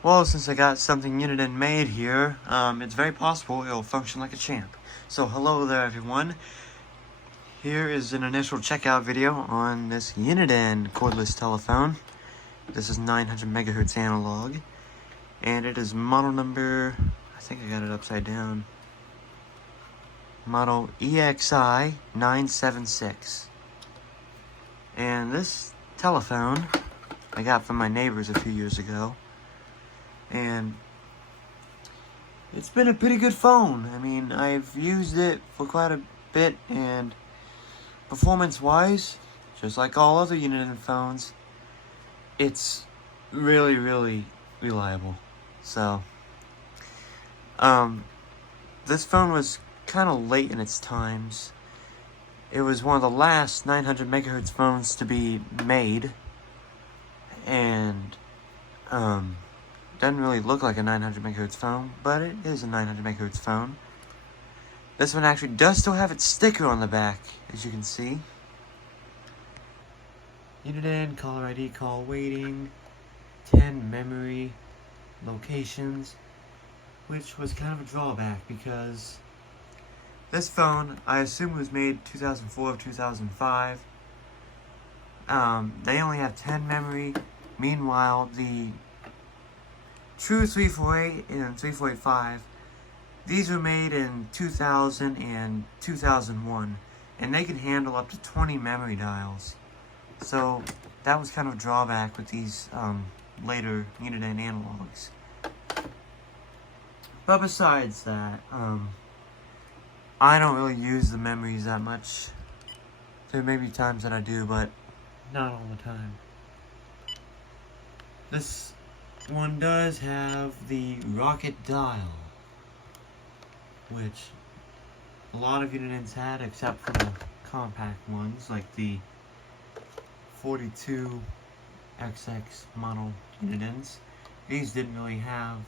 Well, since I got something Uniden made here, it's very possible it'll function like a champ. So hello there everyone. Here is an initial checkout video on this Uniden cordless telephone. This is 900 megahertz analog, and it is model number, I think I got it upside down, model EXI976. And this telephone I got from my neighbors a few years ago, and it's been a pretty good phone. I mean, I've used it for quite a bit, and performance-wise, just like all other Uniden phones, it's really, really reliable. So, this phone was kind of late in its times. It was one of the last 900 megahertz phones to be made, and, doesn't really look like a 900 megahertz phone, but it is a 900 megahertz phone. This one actually does still have its sticker on the back, as you can see. Uniden, caller ID, call waiting, 10 memory locations, which was kind of a drawback because this phone, I assume, was made 2004 or 2005. They only have 10 memory. Meanwhile, the true 348 and 3485, these were made in 2000 and 2001, and they can handle up to 20 memory dials. So that was kind of a drawback with these later Uniden analogs. But besides that, I don't really use the memories that much. There may be times that I do, but not all the time. This one does have the rocket dial, which a lot of Unidens had, except for the compact ones, like the 42XX model Unidens. These didn't really have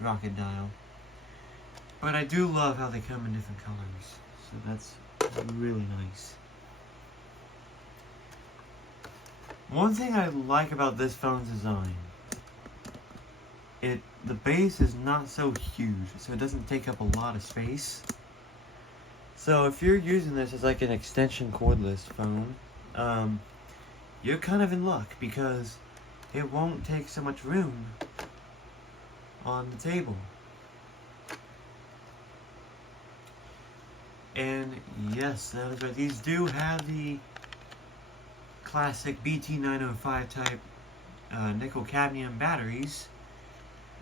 rocket dial. But I do love how they come in different colors, so that's really nice. One thing I like about this phone's design, the base is not so huge, so it doesn't take up a lot of space. So if you're using this as like an extension cordless phone, you're kind of in luck because it won't take so much room on the table. And yes, that is right. These do have the classic BT905 type nickel cadmium batteries,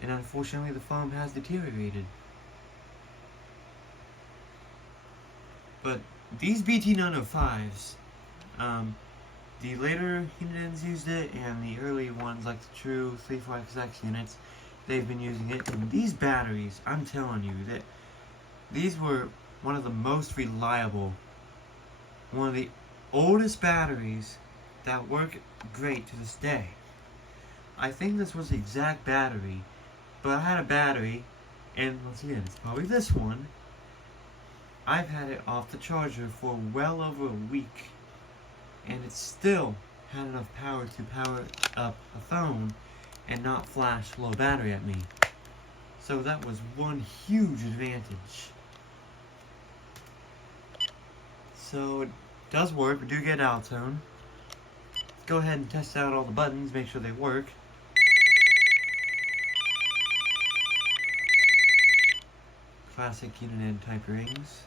and unfortunately the phone has deteriorated. But these BT905s, the later Unidens used it, and the early ones like the true 34XX units, they've been using it. And these batteries, I'm telling you, that these were one of the most reliable, one of the oldest batteries that work great to this day. I think this was the exact battery, but I had a battery, and once again, it's probably this one. I've had it off the charger for well over a week, and it still had enough power to power up a phone and not flash low battery at me. So that was one huge advantage. So it does work. We do get out tone. Let's go ahead and test out all the buttons, make sure they work. Classic Uniden type rings.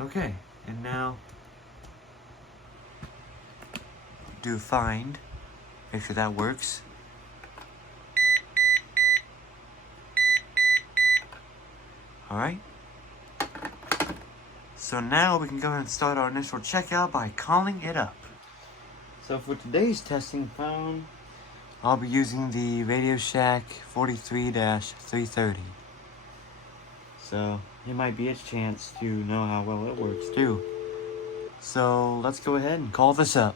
Okay, and now do find, make sure that works. Alright. So now we can go ahead and start our initial checkout by calling it up. So for today's testing phone, I'll be using the Radio Shack 43-330. So it might be its chance to know how well it works too. So let's go ahead and call this up.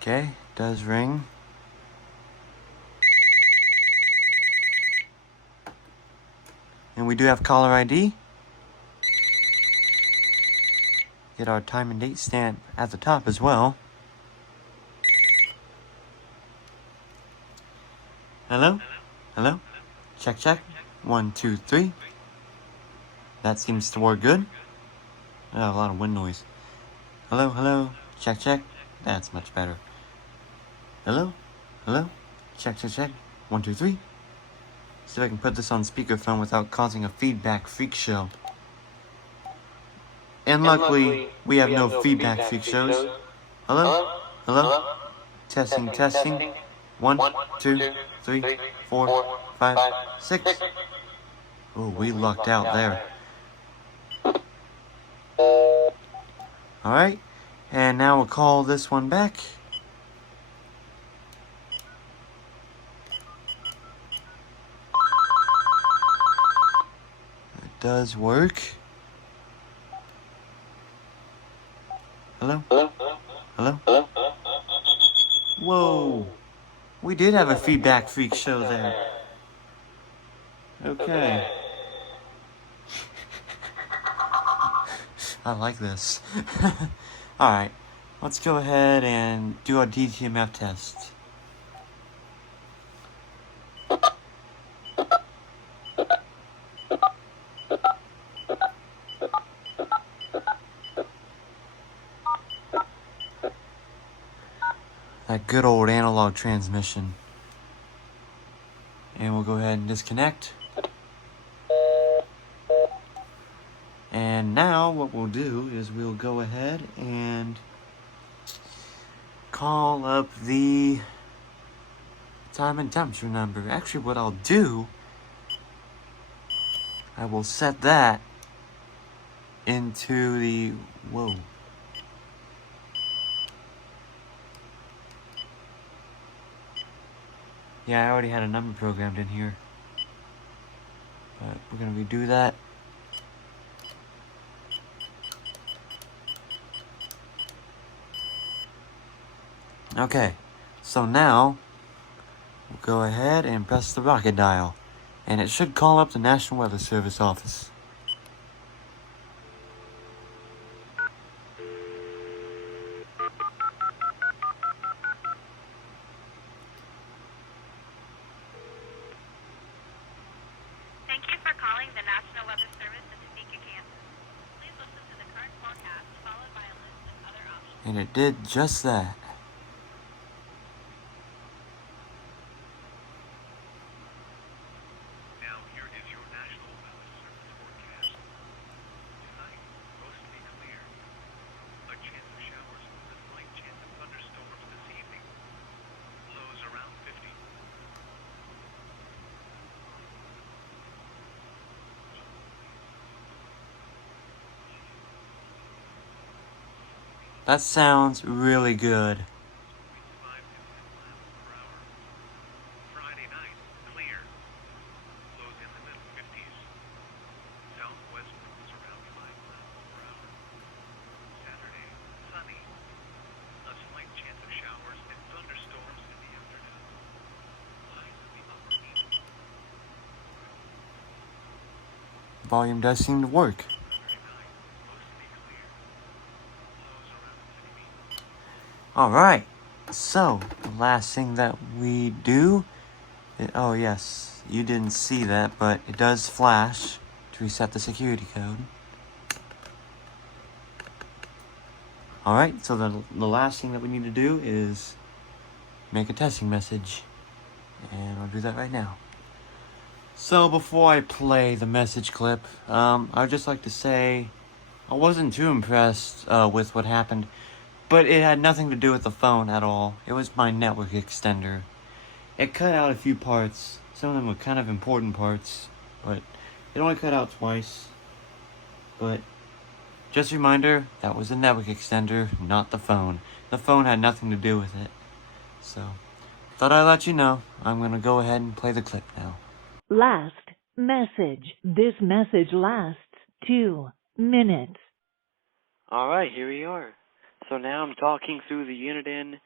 Okay, does ring. And we do have caller ID. Get our time and date stamp at the top as well. Hello? Hello? Check, check. 1, 2, 3. That seems to work good. Oh, a lot of wind noise. Hello, hello. Check, check. That's much better. Hello? Hello? Check, check, check. 1, 2, 3. See if I can put this on speakerphone without causing a feedback freak show. And luckily, we have no feedback freak shows. Hello? Hello? Testing, testing. 1, 2, 3, 4, 5, 6. Oh, we lucked out there. Alright, and now we'll call this one back. It does work. Hello? Hello? Whoa! We did have a feedback freak show there. Okay. I like this. Alright, let's go ahead and do our DTMF test. That good old analog transmission. And we'll go ahead and disconnect. And now what we'll do is we'll go ahead and call up the time and temperature number. Actually, what I'll do, I will set that into the, whoa. Yeah, I already had a number programmed in here. But we're gonna redo that. Okay, so now we'll go ahead and press the rocket dial, and it should call up the National Weather Service office. Thank you for calling the National Weather Service in Topeka, Kansas. Please listen to the current forecast followed by a list of other options. And it did just that. Now here is your National Weather Service forecast. Tonight, mostly clear. A chance of showers with a slight chance of thunderstorms this evening. Lows around 50. That sounds really good. 5 to 10 miles per hour. Friday night, clear. Lows in the mid 50s. Southwest winds around 5 miles per hour. Saturday, sunny. A slight chance of showers and thunderstorms in the afternoon. Highs in the upper 80s. Volume does seem to work. Saturday night, mostly clear. Lows around 60. Alright, so the last thing that we do, oh yes, you didn't see that, but it does flash to reset the security code. Alright, so the last thing that we need to do is make a testing message, and I'll do that right now. So before I play the message clip, I'd just like to say I wasn't too impressed with what happened. But it had nothing to do with the phone at all. It was my network extender. It cut out a few parts. Some of them were kind of important parts, but it only cut out twice. But just a reminder, that was the network extender, not the phone. The phone had nothing to do with it. So, thought I'd let you know. I'm gonna go ahead and play the clip now. Last message. This message lasts 2 minutes. Alright, here we are. So now I'm talking through the Uniden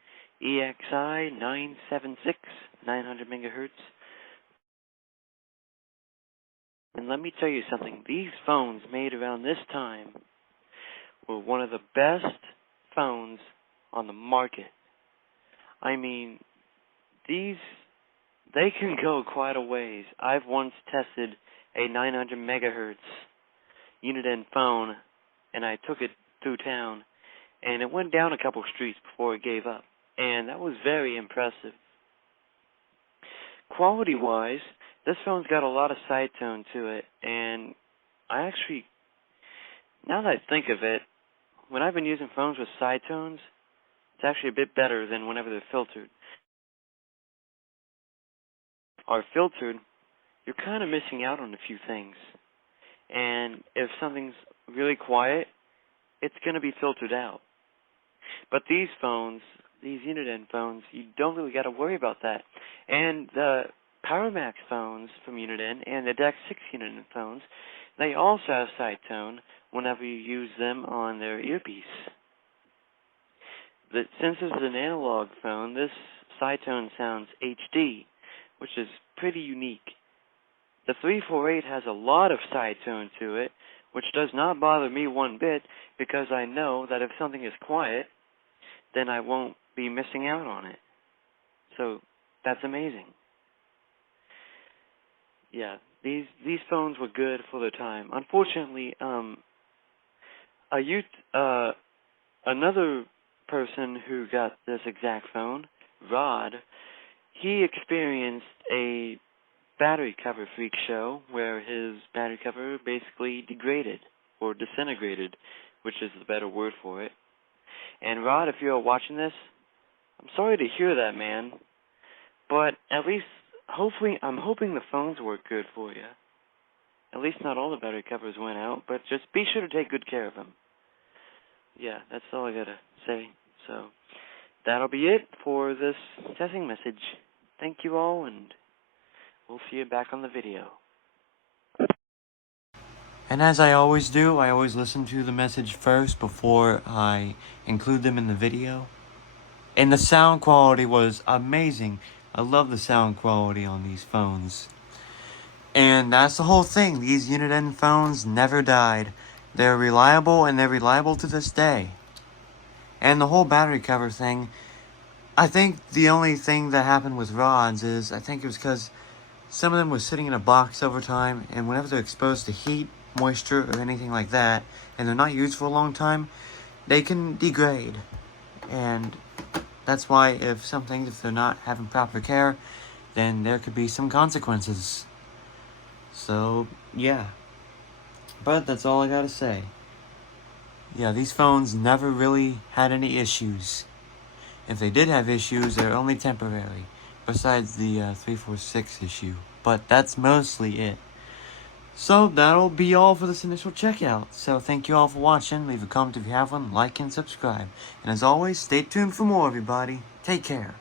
EXI976, 900 megahertz. And let me tell you something, these phones made around this time were one of the best phones on the market. I mean, they can go quite a ways. I've once tested a 900 megahertz Uniden phone, and I took it through town, and it went down a couple streets before it gave up. And that was very impressive. Quality-wise, this phone's got a lot of side tone to it, and I actually, now that I think of it, when I've been using phones with side tones, it's actually a bit better than whenever they're filtered. Are filtered, you're kind of missing out on a few things. And if something's really quiet, it's going to be filtered out. But these phones, these Uniden phones, you don't really got to worry about that. And the PowerMax phones from Uniden and the DEX 6 Uniden phones, they also have side tone whenever you use them on their earpiece. Since this is an analog phone, this side tone sounds HD, which is pretty unique. The 348 has a lot of side tone to it, which does not bother me one bit, because I know that if something is quiet, then I won't be missing out on it. So that's amazing. Yeah, these phones were good for their time. Unfortunately, another person who got this exact phone, Rod, he experienced a battery cover freak show where his battery cover basically degraded or disintegrated, which is the better word for it. And Rod, if you're watching this, I'm sorry to hear that, man. But at least, I'm hoping the phones work good for you. At least not all the battery covers went out, but just be sure to take good care of them. Yeah, that's all I gotta say. So that'll be it for this testing message. Thank you all, and we'll see you back on the video. And as I always do, I always listen to the message first before I include them in the video. And the sound quality was amazing. I love the sound quality on these phones. And that's the whole thing. These Uniden phones never died. They're reliable, and they're reliable to this day. And the whole battery cover thing, I think the only thing that happened with rods is, I think it was because some of them were sitting in a box over time, and whenever they're exposed to heat, moisture, or anything like that, and they're not used for a long time, they can degrade. And that's why if they're not having proper care, then there could be some consequences. So, yeah. But that's all I gotta say. Yeah, these phones never really had any issues. If they did have issues, they're only temporary, besides the 346 issue. But that's mostly it. So that'll be all for this initial checkout. So thank you all for watching. Leave a comment if you have one, like and subscribe. And as always, stay tuned for more, everybody. Take care.